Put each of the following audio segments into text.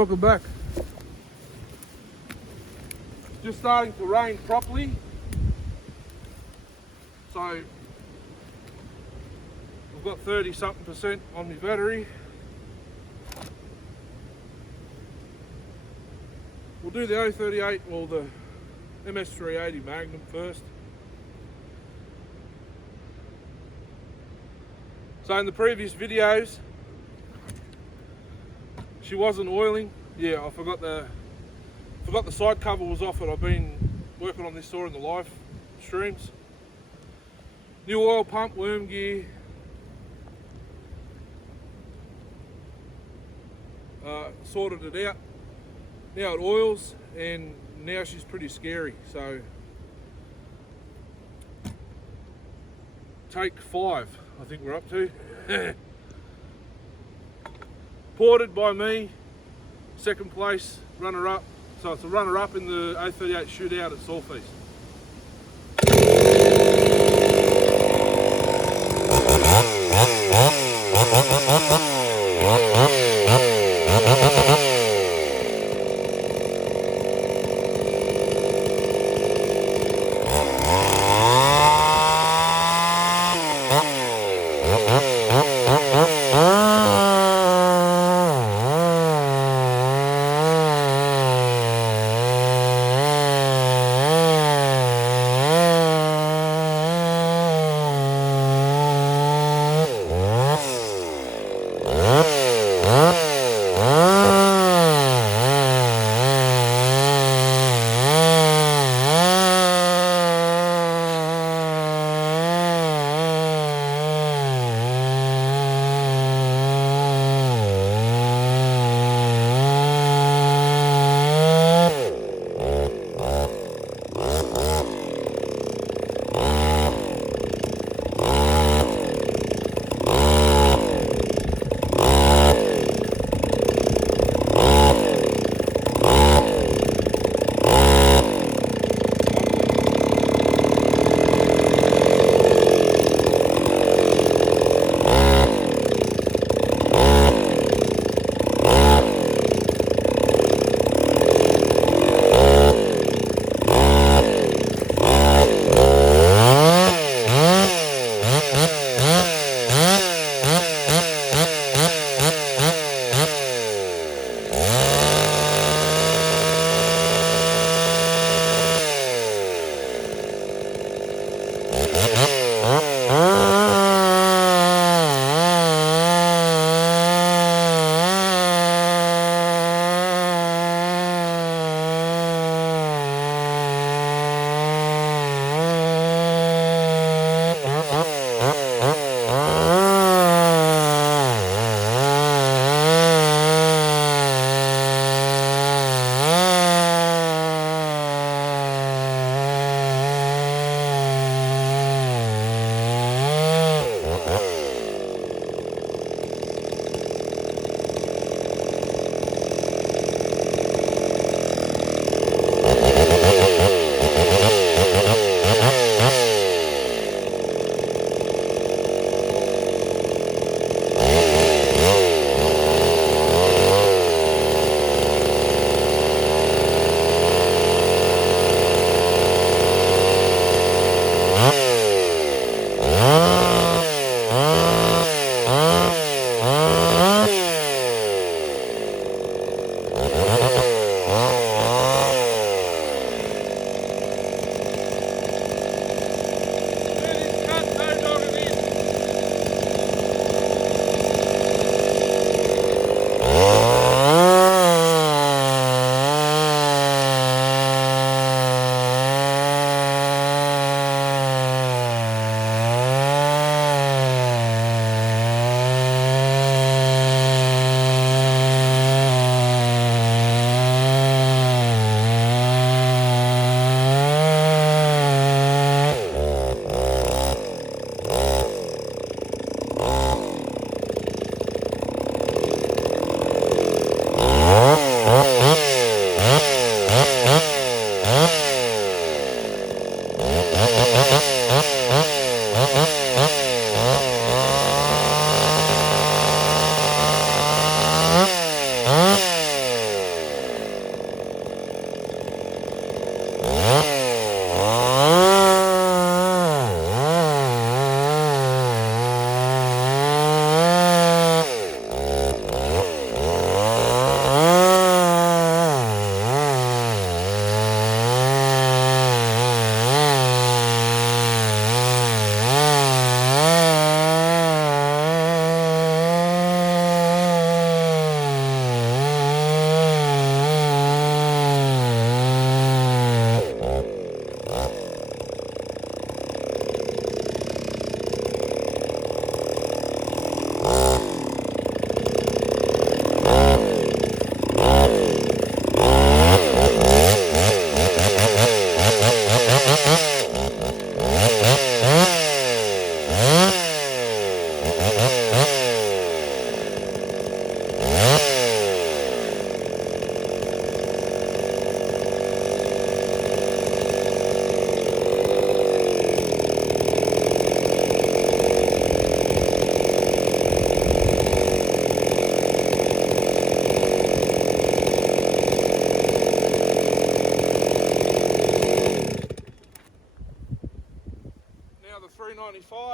welcome back. Just starting to rain properly, so I've got 30-something% on my battery. We'll do the 038 or the Ms380 Magnum first. So in the previous videos, she wasn't oiling. Yeah, I forgot the side cover was off it. I've been working on this saw in the live streams. New oil pump, worm gear. Sorted it out. Now it oils, and now she's pretty scary. So take 5, I think we're up to. Ported by me, second place, runner-up. So it's a runner-up in the 038 shootout at Saltfeast.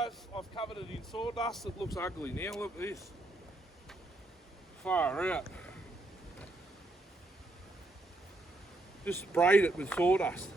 guys, I've covered it in sawdust. It looks ugly now. Look at this. Far out. Just sprayed it with sawdust.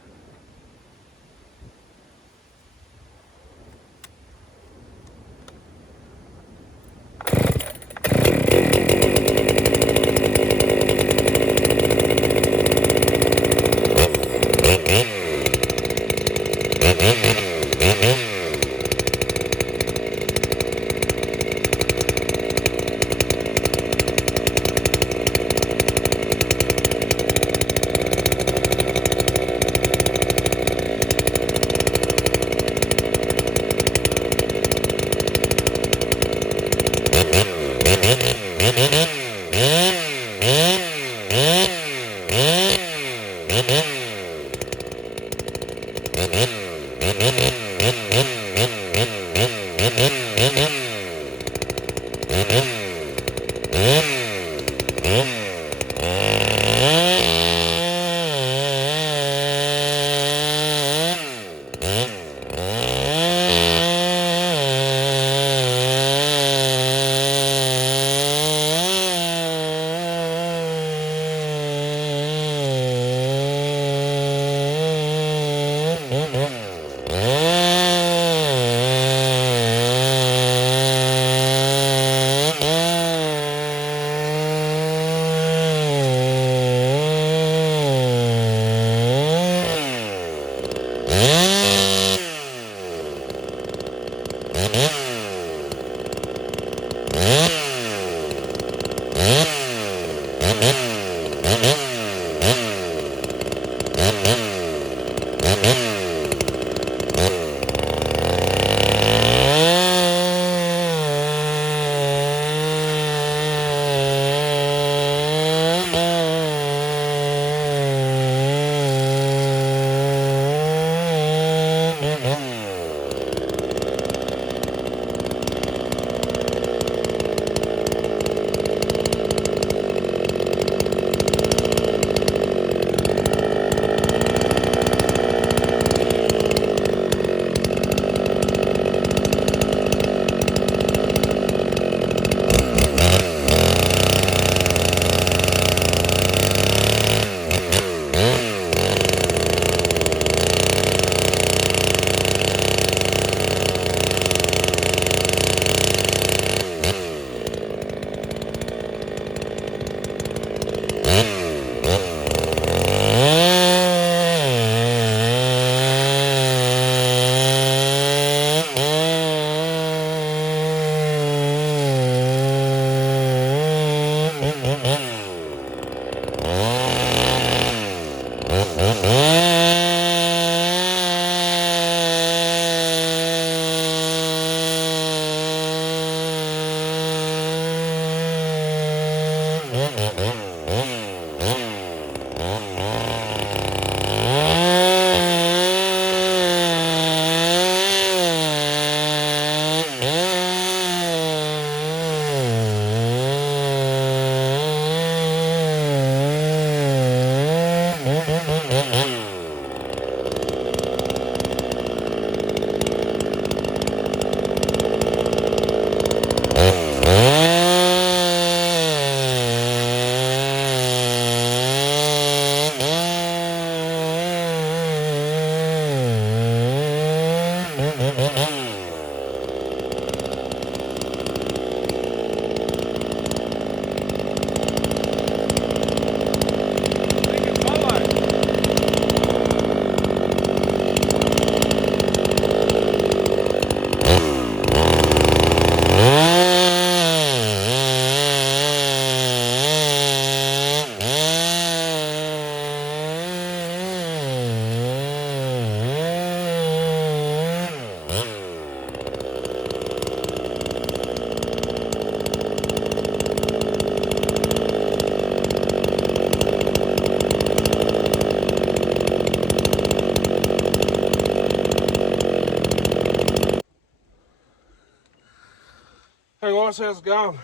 Hey guys, how's it going?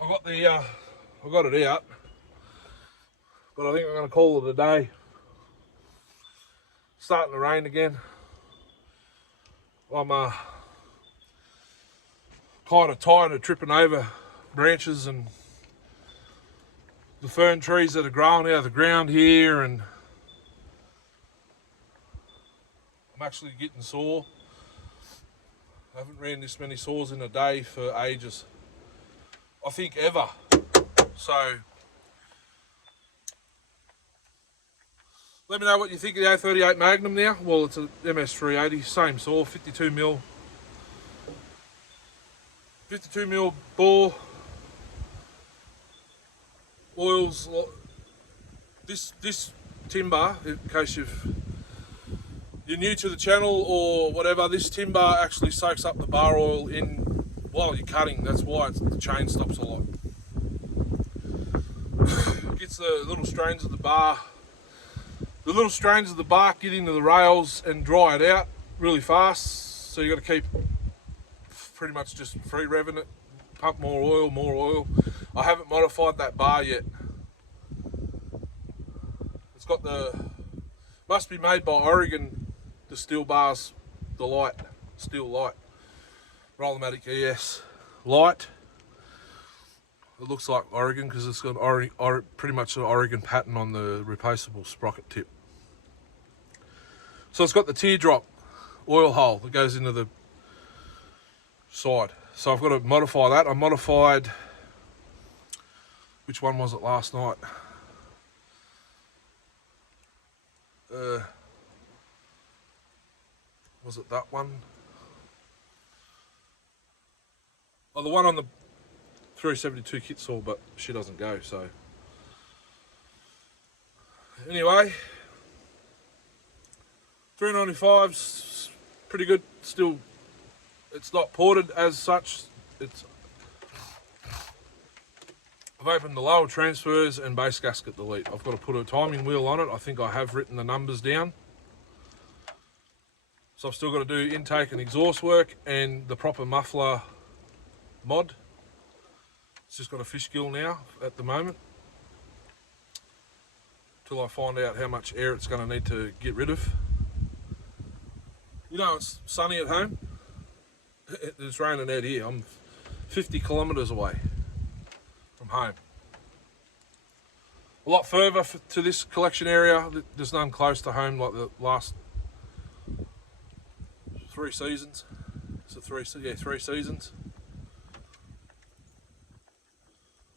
I got it out, but I think I'm going to call it a day. Starting to rain again. I'm kind of tired of tripping over branches and the fern trees that are growing out of the ground here, and I'm actually getting sore. I haven't ran this many saws in a day for ages. I think ever. So let me know what you think of the 038 Magnum now. Well, it's a Ms380, same saw, 52mm bore. Oils. This timber, in case you're new to the channel or whatever, this timber actually soaks up the bar oil in while you're cutting. That's why the chain stops a lot. Gets the little strains of the bar. The little strains of the bark get into the rails and dry it out really fast. So you got to keep pretty much just free revving it. Pump more oil. I haven't modified that bar yet. It's got must be made by Oregon, the steel bars, the steel light. Rollomatic ES light. It looks like Oregon because it's got pretty much an Oregon pattern on the replaceable sprocket tip. So it's got the teardrop oil hole that goes into the side. So I've got to modify that. I modified, which one was it last night? Was it that one? Oh, the one on the 372 kit saw, but she doesn't go, so. Anyway, 395's pretty good. Still, it's not ported as such. I've opened the lower transfers and base gasket delete. I've got to put a timing wheel on it. I think I have written the numbers down. So I've still got to do intake and exhaust work and the proper muffler mod. It's just got a fish gill now at the moment, till I find out how much air it's going to need to get rid of. You know, it's sunny at home. It's raining out here. I'm 50 kilometres away from home. A lot further to this collection area. There's none close to home like the last 3 seasons. So 3 seasons.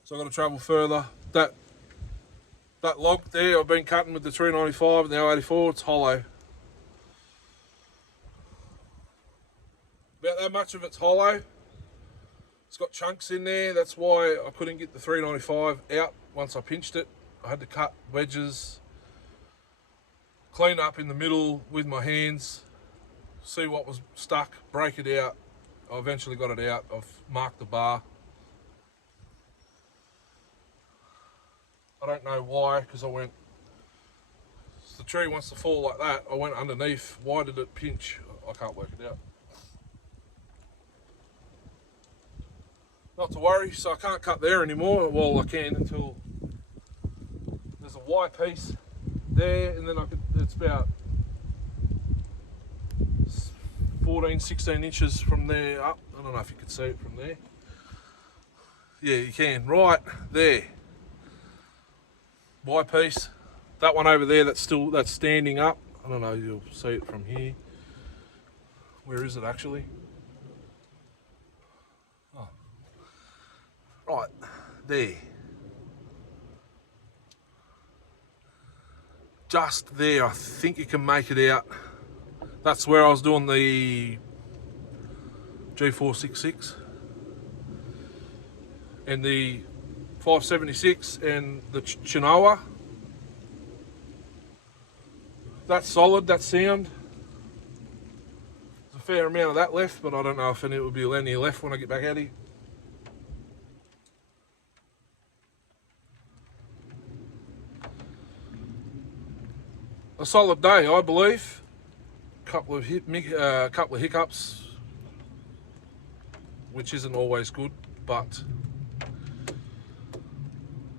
So I've got to travel further. That log there I've been cutting with the 395 and the 084, it's hollow. About that much of it's hollow. It's got chunks in there. That's why I couldn't get the 395 out once I pinched it. I had to cut wedges, clean up in the middle with my hands, see what was stuck, break it out. I eventually got it out. I've marked the bar. I don't know why, because I went, the tree wants to fall like that, I went underneath. Why did it pinch? I can't work it out. Not to worry, so I can't cut there anymore. Well, I can until there's a Y piece there, and then it's about 14, 16 inches from there up. I don't know if you can see it from there. Yeah, you can, right there. Y piece. That one over there, that's standing up. I don't know, you'll see it from here. Where is it actually? Oh. Right, there. Just there, I think you can make it out. That's where I was doing the G466 and the 576 and the Chinoa. That's solid, that's sound. There's a fair amount of that left, but I don't know if any will be any left when I get back out here. A solid day, I believe. Couple of hiccups, which isn't always good, but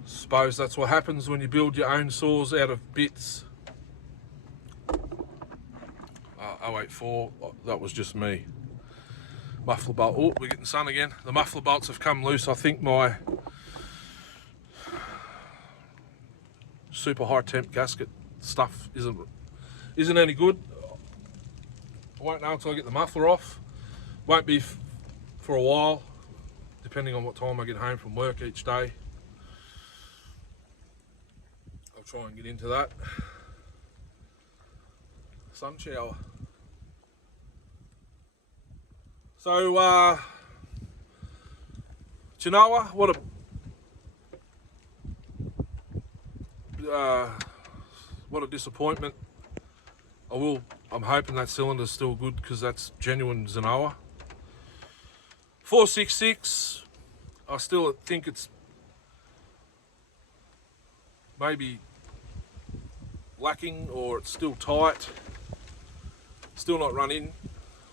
suppose that's what happens when you build your own saws out of bits. 084, that was just me. Muffler bolt, oh, we're getting sun again. The muffler bolts have come loose. I think my super high temp gasket stuff isn't any good. I won't know until I get the muffler off. Won't be for a while, depending on what time I get home from work each day. I'll try and get into that. Sun shower. So, Genoa, what a disappointment. I'm hoping that cylinder's still good because that's genuine Genoa. 466, I still think it's maybe lacking, or it's still tight. Still not running.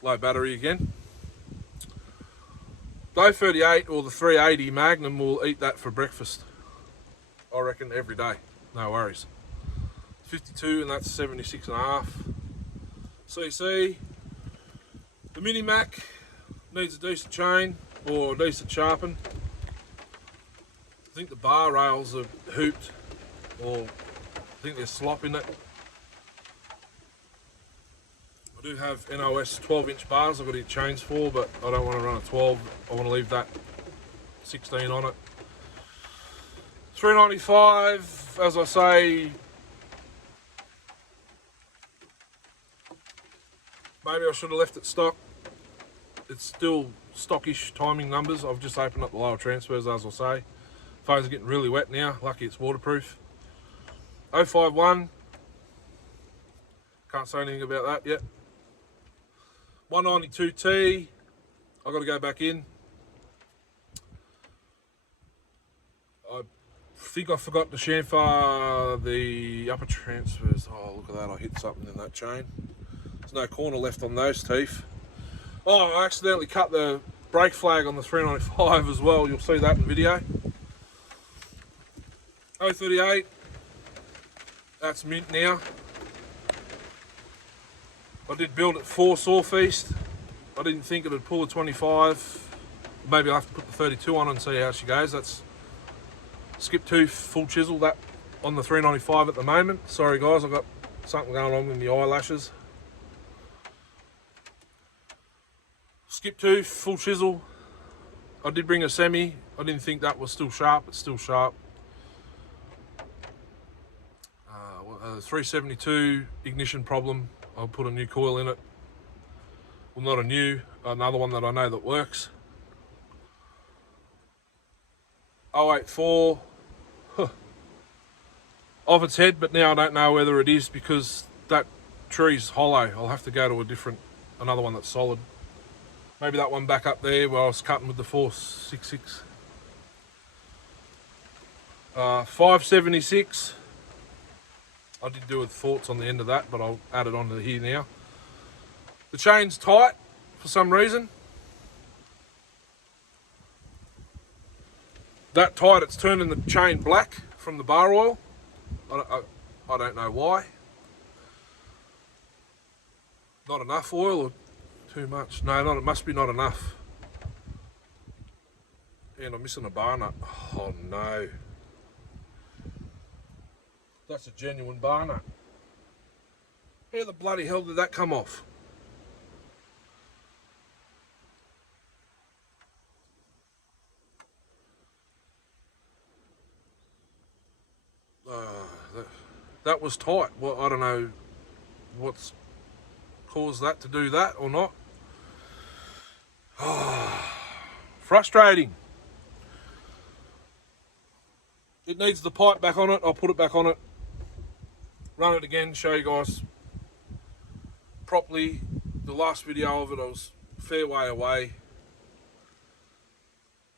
Low battery again. The 38 or the 380 Magnum will eat that for breakfast. I reckon every day. No worries. 52 and that's 76.5 cc. The Mini Mac needs a decent chain or a decent sharpen. I think the bar rails are hooped, or I think there's slop in it. I do have NOS 12-inch bars I've got to get chains for, but I don't want to run a 12. I want to leave that 16 on it. 395, as I say, maybe I should have left it stock. It's still stockish timing numbers. I've just opened up the lower transfers, as I say. Phone's getting really wet now. Lucky it's waterproof. 051. Can't say anything about that yet. 192T. I've got to go back in. I think I forgot to chamfer the upper transfers. Oh, look at that. I hit something in that chain. There's no corner left on those teeth. Oh, I accidentally cut the brake flag on the 395 as well. You'll see that in video. 038. That's mint now. I did build it for Sawfeast. I didn't think it would pull a 25. Maybe I'll have to put the 32 on and see how she goes. That's skip tooth, full chisel, that on the 395 at the moment. Sorry guys, I've got something going on with the eyelashes. Skip tooth, full chisel. I did bring a semi. I didn't think that was still sharp. It's still sharp. 372 ignition problem. I'll put a new coil in it. Well, not a new, another one that I know that works. 084. Off its head, but now I don't know whether it is because that tree's hollow. I'll have to go to another one that's solid. Maybe that one back up there where I was cutting with the 466. 576. I did do with thoughts on the end of that, but I'll add it onto here now. The chain's tight for some reason. That tight, it's turning the chain black from the bar oil. I don't know why. Not enough oil or too much? No, it must be not enough. And I'm missing a bar nut. Oh no. That's a genuine bar nut. How the bloody hell did that come off? That was tight. Well, I don't know what's caused that to do that or not. Oh, frustrating. It needs the pipe back on it. I'll put it back on it. Run it again, show you guys properly. The last video of it, I was a fair way away.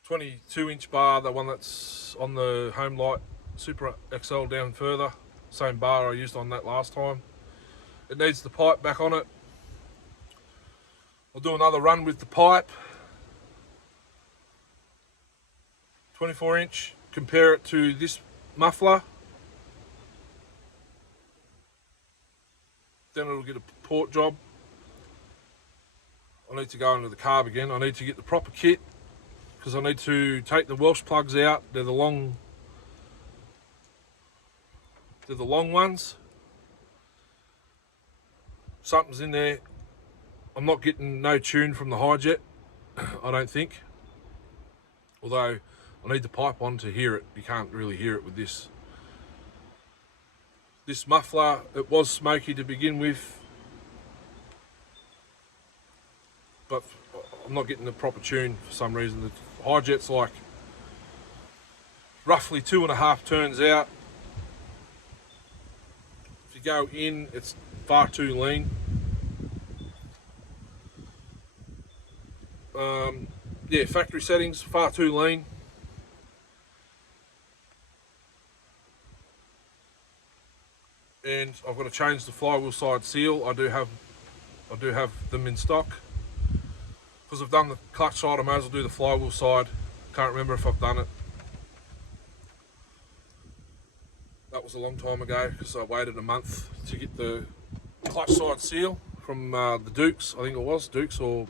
22-inch bar, the one that's on the Home Light Super XL down further. Same bar I used on that last time. It needs the pipe back on it. I'll do another run with the pipe. 24-inch, compare it to this muffler. Then it'll get a port job. I need to go into the carb again. I need to get the proper kit because I need to take the Welsh plugs out. They're the long ones. Something's in there. I'm not getting no tune from the Hijet, I don't think. Although I need the pipe on to hear it. You can't really hear it with this. This muffler, it was smoky to begin with, but I'm not getting the proper tune for some reason. The Hijet's like roughly 2.5 turns out. If you go in, it's far too lean. Yeah, factory settings, far too lean. And I've got to change the flywheel side seal. I do have them in stock. Because I've done the clutch side, I may as well do the flywheel side. Can't remember if I've done it. That was a long time ago because I waited a month to get the clutch side seal from the Dukes. I think it was Dukes or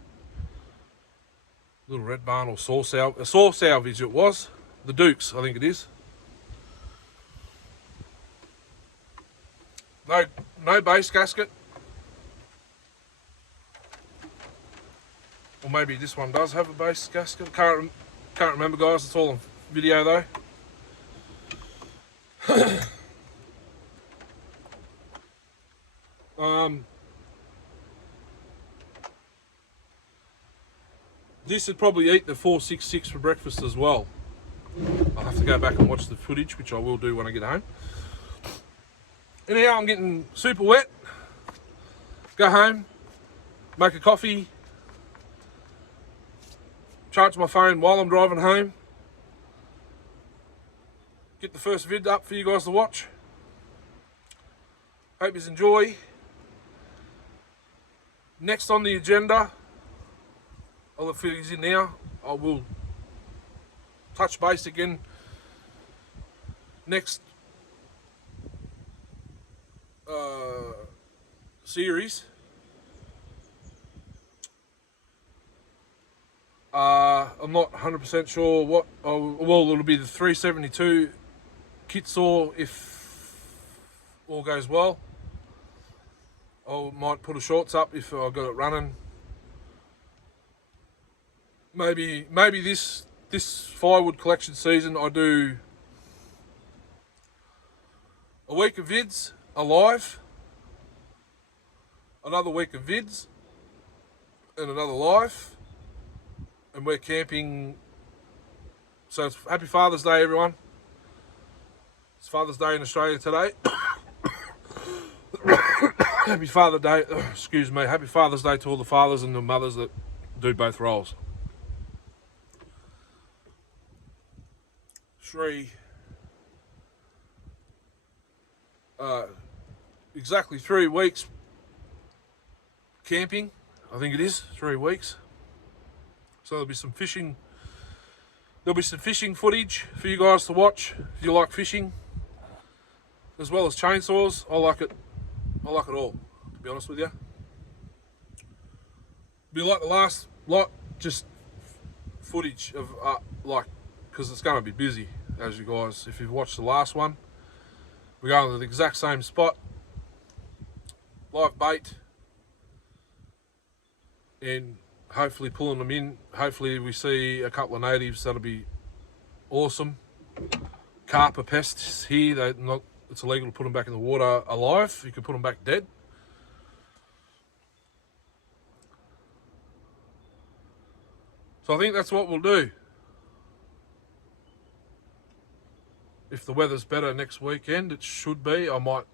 Little Red Barn or Saw Salvage it was. The Dukes, I think it is. No base gasket. Or maybe this one does have a base gasket. Can't remember, guys. It's all on video though. This would probably eat the 466 for breakfast as well. I'll have to go back and watch the footage, which I will do when I get home. Anyhow, I'm getting super wet. Go home, make a coffee, charge my phone while I'm driving home, get the first vid up for you guys to watch. Hope you enjoy. Next on the agenda, I'll fill these in now. I will touch base again next series. I'm not 100% sure what. Well, it'll be the 372 kit saw if all goes well. I might put a shorts up if I got it running. Maybe this firewood collection season I do a week of vids alive, another week of vids, and another live, and we're camping. So it's Happy Father's Day, everyone. It's Father's Day in Australia today. Happy Father's Day, excuse me, Happy Father's Day to all the fathers and the mothers that do both roles. Exactly 3 weeks camping, I think it is 3 weeks. So there'll be some fishing. There'll be some fishing footage for you guys to watch if you like fishing, as well as chainsaws. I like it all, to be honest with you. Be like the last lot, just footage of because it's going to be busy, as you guys, if you've watched the last one. We're going to the exact same spot, live bait, and hopefully pulling them in. Hopefully we see a couple of natives. That'll be awesome. Carp pests here. It's illegal to put them back in the water alive. You can put them back dead. So I think that's what we'll do. If the weather's better next weekend, it should be. I might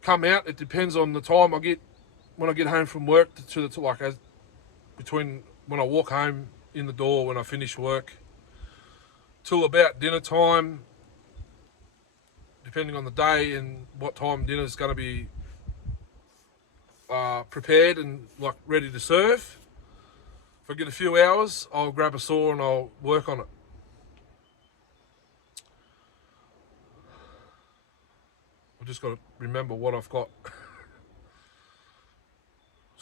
come out. It depends on the time I get when I get home from work between when I walk home in the door when I finish work till about dinner time, depending on the day and what time dinner's going to be prepared and ready to serve. If I get a few hours, I'll grab a saw and I'll work on it. I've just got to remember what I've got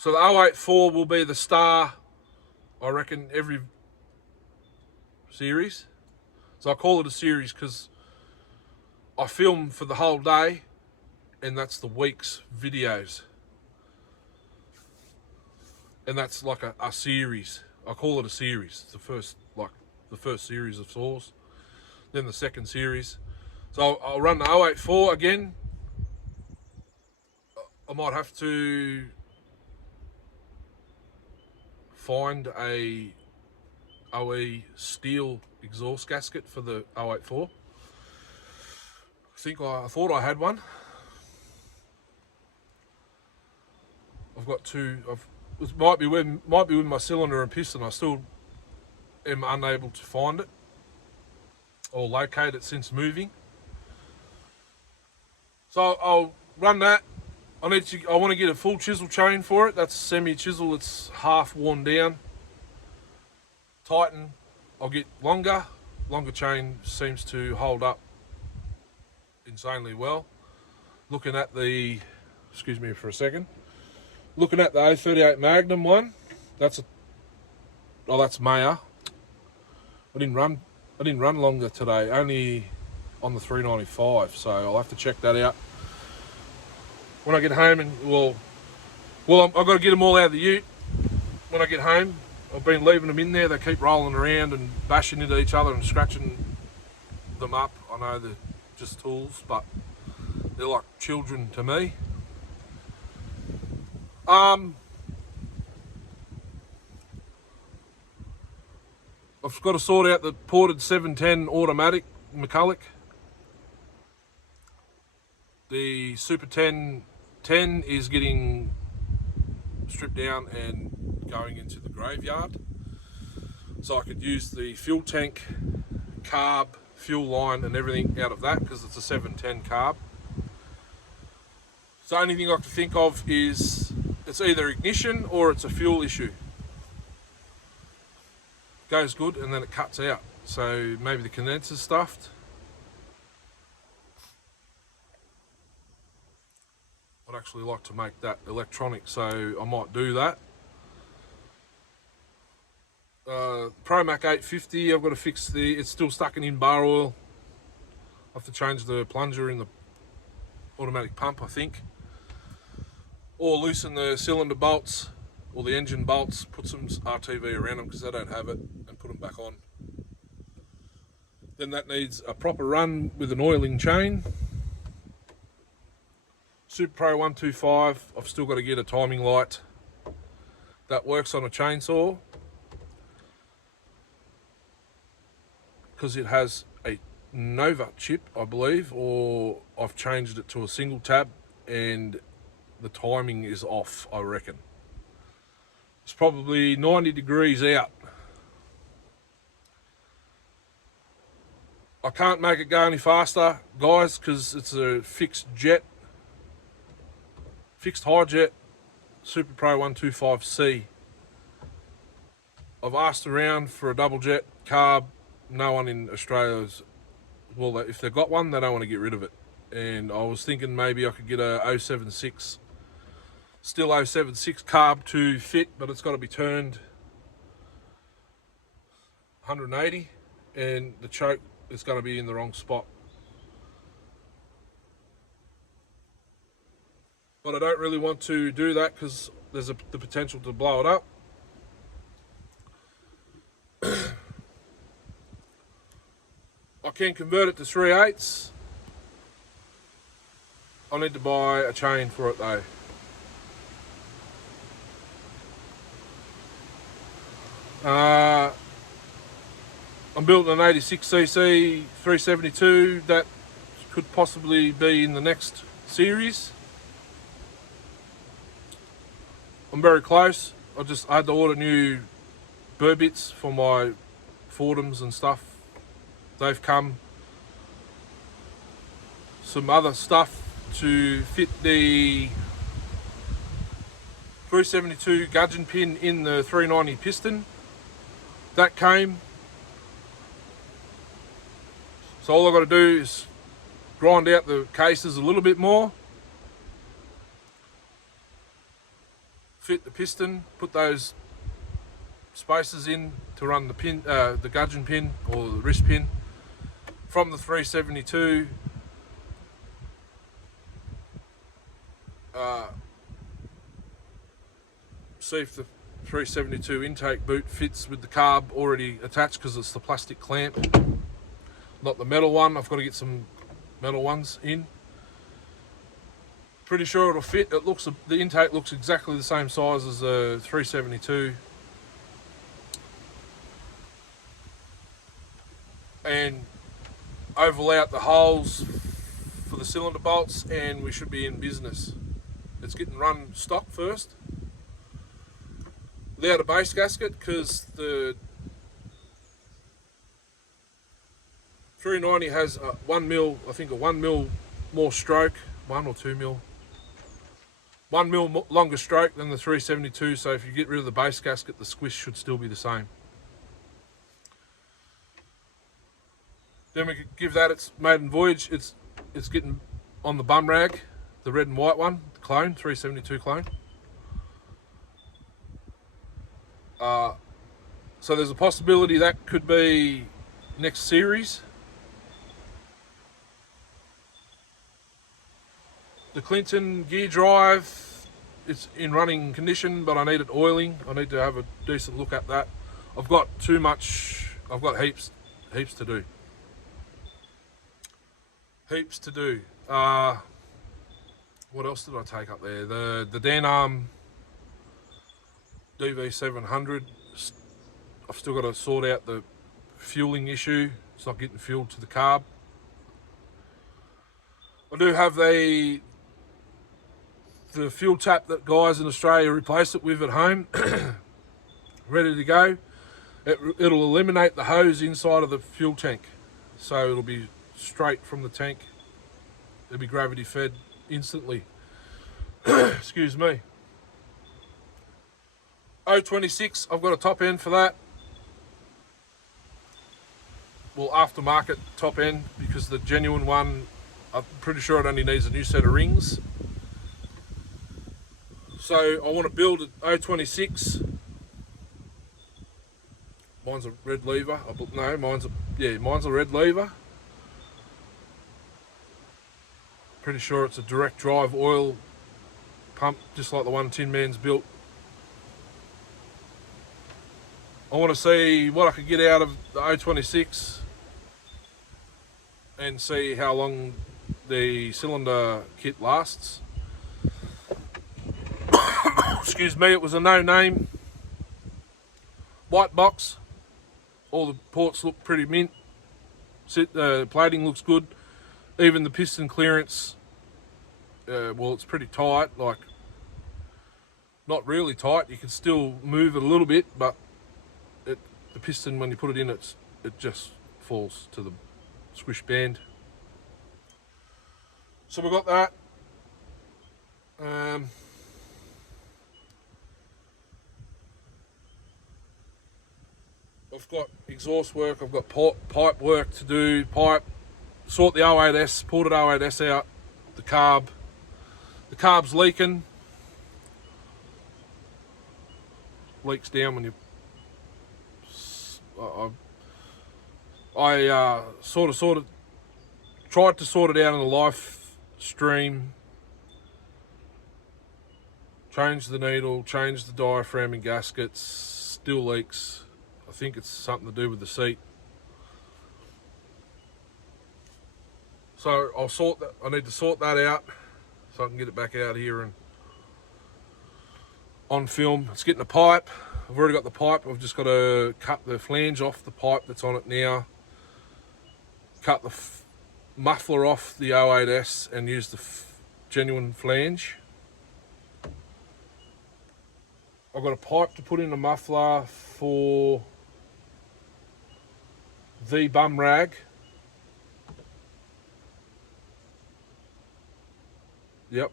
So the 084 will be the star, I reckon, every series. So I call it a series because I film for the whole day, and that's the week's videos. And that's like a series. I call it a series. It's the first series of saws, then the second series. So I'll run the 084 again. I might have to find a OE steel exhaust gasket for the 084. I thought I had one. I've got two. It might be with my cylinder and piston. I still am unable to find it or locate it since moving. So I'll run that. I want to get a full chisel chain for it. That's a semi chisel. It's half worn down. Tighten. I'll get longer. Longer chain seems to hold up insanely well. Looking at the, excuse me for a second. Looking at the 038 Magnum one. That's Maya. I didn't run longer today. Only on the 395. So I'll have to check that out when I get home. And I've got to get them all out of the ute when I get home. I've been leaving them in there. They keep rolling around and bashing into each other and scratching them up. I know they're just tools, but they're like children to me. I've got to sort out the ported 710 automatic McCulloch. The Super 10 is getting stripped down and going into the graveyard. So I could use the fuel tank, carb, fuel line and everything out of that because it's a 710 carb. So the only thing I can think of is it's either ignition or it's a fuel issue. Goes good and then it cuts out. So maybe the condenser's stuffed. I'd actually like to make that electronic, so I might do that. ProMac 850, I've got to fix it's still stuck in bar oil. I have to change the plunger in the automatic pump, I think. Or loosen the cylinder bolts or the engine bolts, put some RTV around them because they don't have it, and put them back on. Then that needs a proper run with an oiling chain. Super Pro 125, I've still got to get a timing light that works on a chainsaw because it has a Nova chip, I believe, or I've changed it to a single tab and the timing is off, I reckon. It's probably 90 degrees out. I can't make it go any faster, guys, because it's a fixed high jet Super Pro 125C. I've asked around for a double jet carb. No one in Australia's, well, if they've got one, they don't want to get rid of it. And I was thinking maybe I could get a 076, still 076 carb to fit, but it's got to be turned 180 and the choke is going to be in the wrong spot. But I don't really want to do that because there's the potential to blow it up. I can convert it to 3/8. I need to buy a chain for it though. I'm building an 86cc 372 that could possibly be in the next series. I'm very close. I had to order new burr bits for my Fordhams and stuff. They've come. Some other stuff to fit the 372 gudgeon pin in the 390 piston. That came. So all I've got to do is grind out the cases a little bit more. fit the piston, put those spacers in to run the pin, the gudgeon pin or the wrist pin from the 372. See if the 372 intake boot fits with the carb already attached, because it's the plastic clamp, not the metal one. I've got to get some metal ones in. Pretty sure it'll fit. It looks, the intake looks exactly the same size as the 372. And oval out the holes for the cylinder bolts, and we should be in business. It's getting run stock first, without a base gasket, because the 390 has a 1 mil, I think a 1 mil more stroke, 1 or 2 mil, 1 mil longer stroke than the 372. So if you get rid of the base gasket, the squish should still be the same. Then we could give that its maiden voyage. It's getting on the bum rag, the red and white one, the clone, 372 clone. So there's a possibility that could be next series. The Clinton gear drive, it's in running condition, but I need it oiling. I need to have a decent look at that. I've got too much, I've got heaps to do. Heaps to do. What else did I take up there? The Danarm DV700. I've still got to sort out the fueling issue. It's not getting fueled to the carb. I do have the fuel tap that guys in Australia replace it with at home, ready to go. It'll eliminate the hose inside of the fuel tank, so it'll be straight from the tank. It'll be gravity fed instantly. Excuse me. 026, I've got a top end for that. Well, aftermarket top end, because the genuine one, I'm pretty sure it only needs a new set of rings. So I want to build an 026. Mine's a red lever. No, mine's a red lever. Pretty sure it's a direct drive oil pump, just like the one Tin Man's built. I want to see what I could get out of the 026 and see how long the cylinder kit lasts. Excuse me, it was a no-name white box. All the ports look pretty mint. Plating looks good. Even the piston clearance, well, it's pretty tight, like not really tight. You can still move it a little bit, but the piston, when you put it in, it just falls to the squish band. So we've got that. I've got exhaust work, I've got pipe work to do, sort the 08S, ported 08S out, the carb's leaking. Leaks down when you, I sort of tried to sort it out in the live stream, changed the needle, changed the diaphragm and gaskets, still leaks. I think it's something to do with the seat. So I'll sort that. I need to sort that out so I can get it back out here and on film. It's getting a pipe. I've already got the pipe. I've just got to cut the flange off the pipe that's on it now. Cut the muffler off the 08S and use the genuine flange. I've got a pipe to put in the muffler for the bum rag. Yep.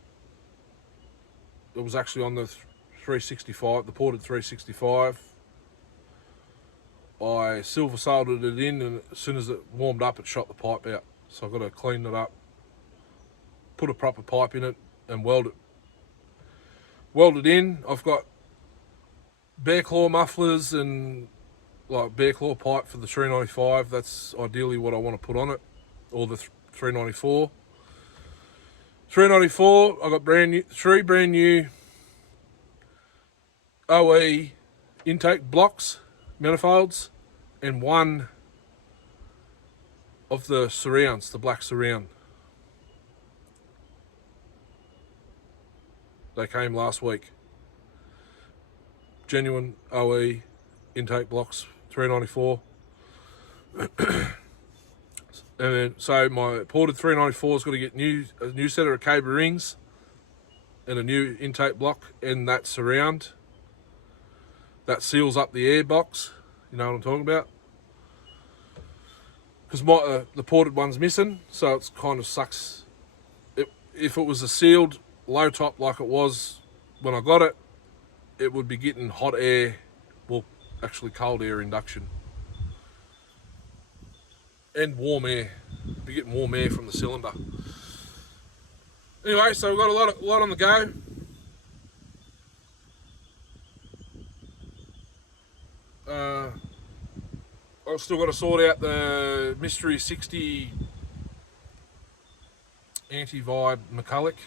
It was actually on the 365, the ported 365. I silver soldered it in, and as soon as it warmed up, it shot the pipe out. So I've got to clean it up, put a proper pipe in it, and weld it in. I've got bear claw mufflers and like bear claw pipe for the 395. That's ideally what I want to put on it, or the 394. 394. I got three brand new OE intake blocks, manifolds, and one of the surrounds, the black surround. They came last week. Genuine OE intake blocks, 394. And then, so my ported 394's got to get a new set of cable rings and a new intake block and that surround. That seals up the air box. You know what I'm talking about? Because the ported one's missing, so it kind of sucks. If it was a sealed low top like it was when I got it, it would be getting hot air, well, actually cold air induction. And warm air. Be getting warm air from the cylinder. Anyway, so we've got a lot on the go. I've still got to sort out the Ms380 anti-vibe McCulloch.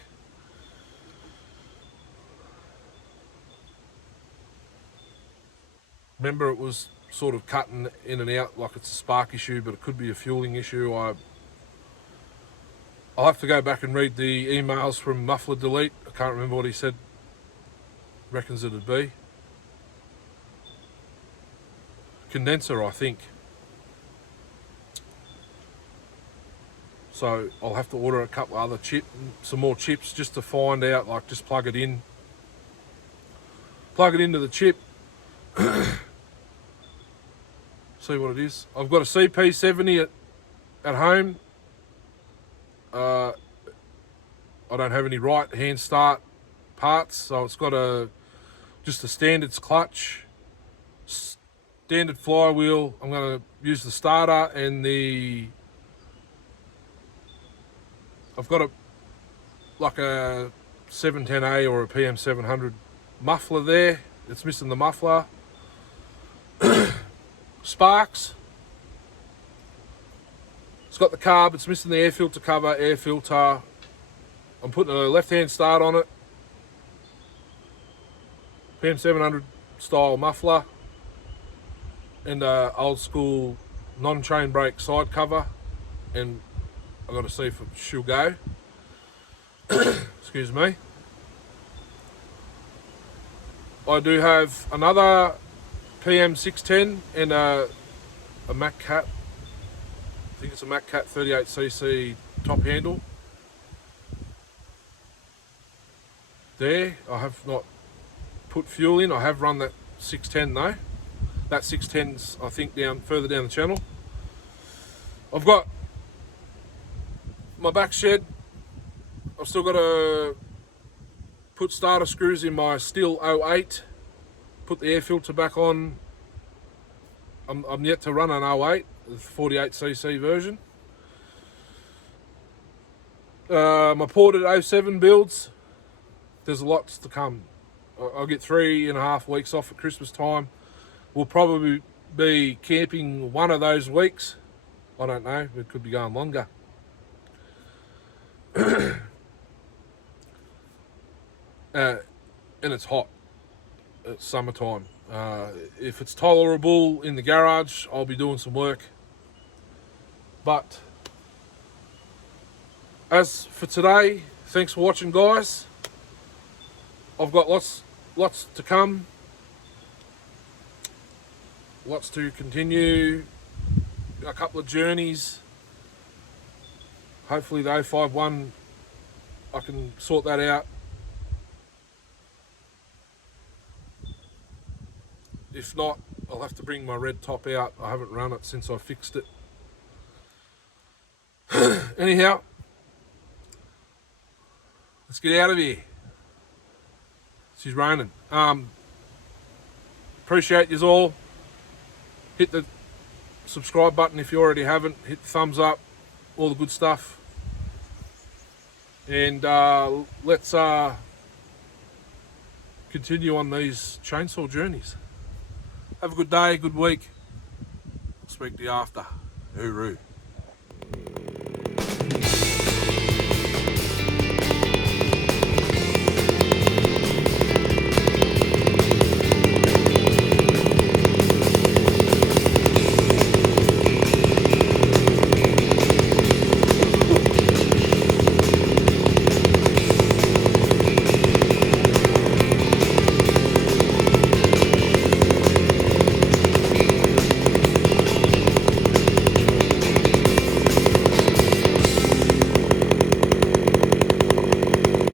Remember, it was sort of cutting in and out like it's a spark issue, but it could be a fueling issue. I'll have to go back and read the emails from Muffler Delete. I can't remember what he said. Reckons it'd be condenser, I think. So I'll have to order a couple other some more chips just to find out. Like, just plug it into the chip. See what it is. I've got a CP70 at home. I don't have any right hand start parts, so it's got just a standard clutch, standard flywheel. I'm going to use the starter and I've got like a 710A or a PM700 muffler there. It's missing the muffler. Sparks. It's got the carb. It's missing the air filter cover, air filter. I'm putting a left-hand start on it. PM700 style muffler. And old school non-chain brake side cover. And I've got to see if she'll go. Excuse me. I do have another PM610 and a Mac Cat. I think it's a Mac Cat 38cc top handle. There, I have not put fuel in. I have run that 610 though. That 610's I think further down the channel. I've got my back shed. I've still got to put starter screws in my Steel 08. Put the air filter back on. I'm yet to run an 08, the 48cc version. My ported 07 builds. There's lots to come. I'll get 3.5 weeks off at Christmas time. We'll probably be camping one of those weeks. I don't know, it could be going longer. And it's hot. It's summertime. If it's tolerable in the garage, I'll be doing some work. But as for today, thanks for watching, guys. I've got lots to come. Lots to continue. A couple of journeys. Hopefully the 051, I can sort that out. If not, I'll have to bring my red top out. I haven't run it since I fixed it. Anyhow, let's get out of here. She's raining. Appreciate yous all. Hit the subscribe button if you already haven't. Hit the thumbs up. All the good stuff. And let's continue on these chainsaw journeys. Have a good day, good week. I'll speak to you after. Hooroo.